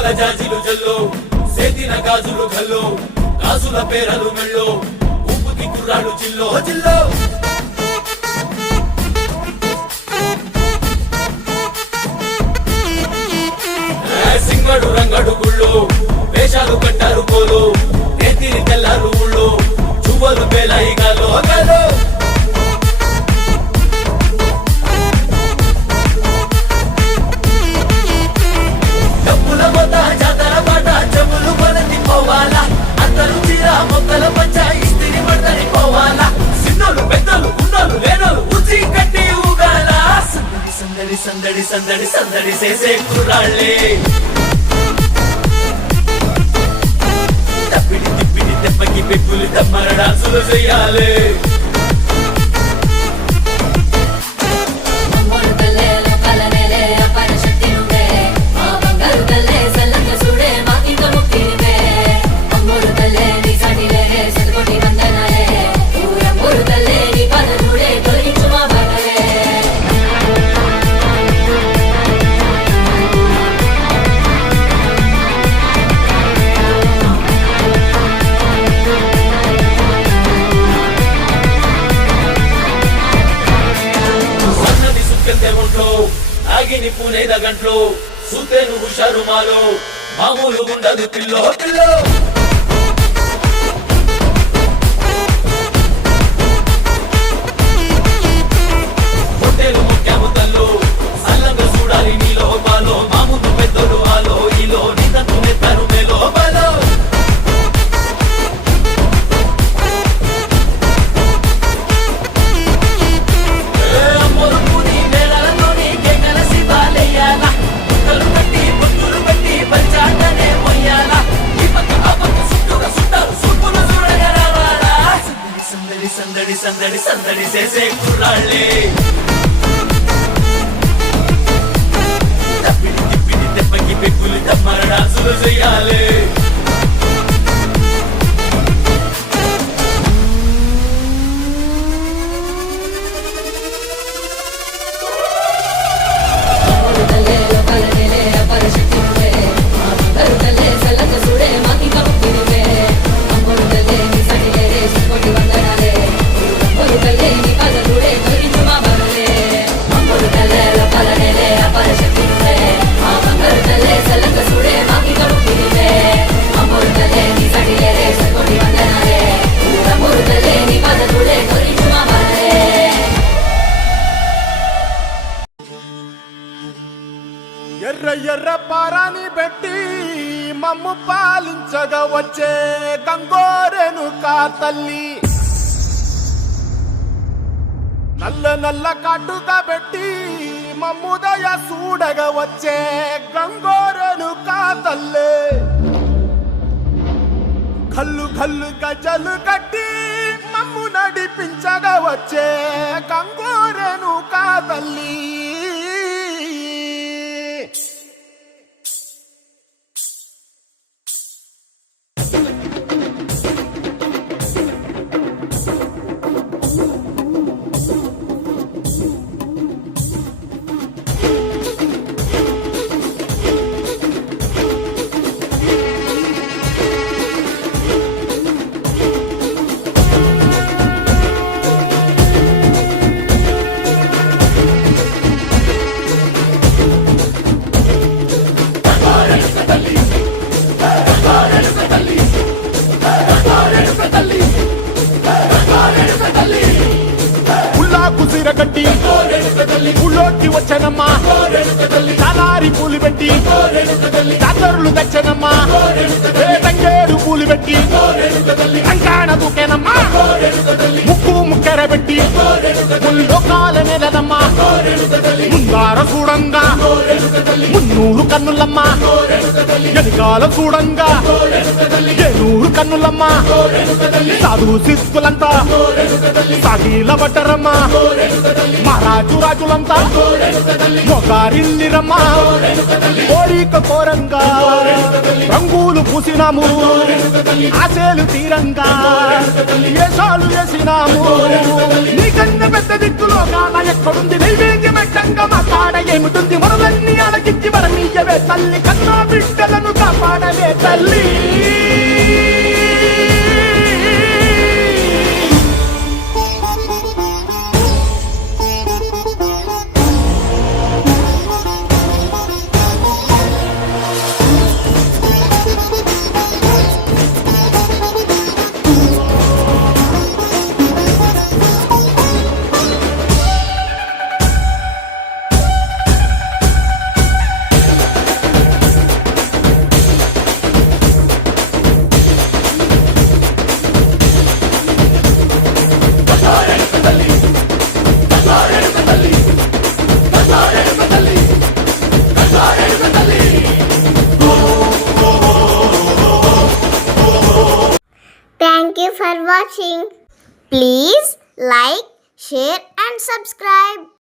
మువ్వల జాజిలు జల్లో సేతిన గాజులు గల్లో గాజుల పేరలు మెళ్ళో ఉప్పుకి కుర్రాడు జిల్లో జిల్లో సింగడు రంగడు గుళ్ళు వేషాలు కట్టారు పోలు నేతిని తెల్లారు ఊళ్ళు చువ్వలు పేలాయి గాలో గాలో డబ్బుల మొత్త జాతర పాట చెవులు కొలది పోవాలా అందరూ చీర మొక్కల పంచ ఇస్తిరి పడతని పోవాలా సిన్నోలు పెద్దలు ఉన్నోలు లేనోలు ఉచి కట్టి ఊగాల సందడి సందడి సందడి సందడి చేసే కుర్రాళ్ళే తప్పిడి తిప్పిడి తెప్పకి పెక్కులు తమ్మర డాన్సులు చెయ్యాలి ఆగిని పూనేద గంట్లో సూతేను హుషారు మాలో మామూలు ఉండదు పిల్లో పిల్లో హోటేలు ముఖ్యము తల్లు సల్లంగా చూడాలి నీలో బాలో మా ముందు పెద్దలు ఆలో ఈలో నీతంతు నెత్తారు మేలో బాలో సందడి సందడి సందడి చేసే కుర్రాళ్ళే తప్పిడి తిప్పిడి తెప్పకి పెక్కులు తమ్మర డాన్సులు చెయ్యాలి ఎర్ర ఎర్ర పారాని పెట్టి మమ్ము పాలించగా వచ్చే గంగోరెను కా తల్లి నల్ల నల్ల కాటుగా పెట్టి మమ్ముదయ చూడగా వచ్చే గంగోరెను కా తల్లి కల్లు కల్లు గజలు కట్టి మమ్ము నడిపించగా వచ్చే గంగోరెను కా తల్లి కట్టి ఊళ్ళోకి వచ్చనమ్మా చాలారి పూలు పెట్టి జాతరులు తెచ్చనమ్మా తంగేడు పూలు పెట్టి కంకాణ దూకేనమ్మా ముక్కు ముక్కెర పెట్టి లోకాల నెలనమ్మా ముందార చూడంగా మున్నూరు కన్నులమ్మా ఎనకాల చూడంగా ఏనూరు కన్నులమ్మా సాధు సిద్ధులంతా సాగిల బట్టరమ్మా మహారాజు రాజులంతా మొగారిల్లిరమ్మా కోరిక కోరంగా రంగులు పూసినాము ఆశలు తీరంగా వేషాలు వేసినాము నీకన్నా పెద్ద దిక్కులో కాన ఎక్కడుంది నైవేద్యమట్టంగా మా కాడ ఏమిటుంది మనలన్నీ అలగించి మరణీయవే తల్లి కన్నా బిడ్డలను కాపాడవే తల్లి Thank you for watching. Please like, share and subscribe.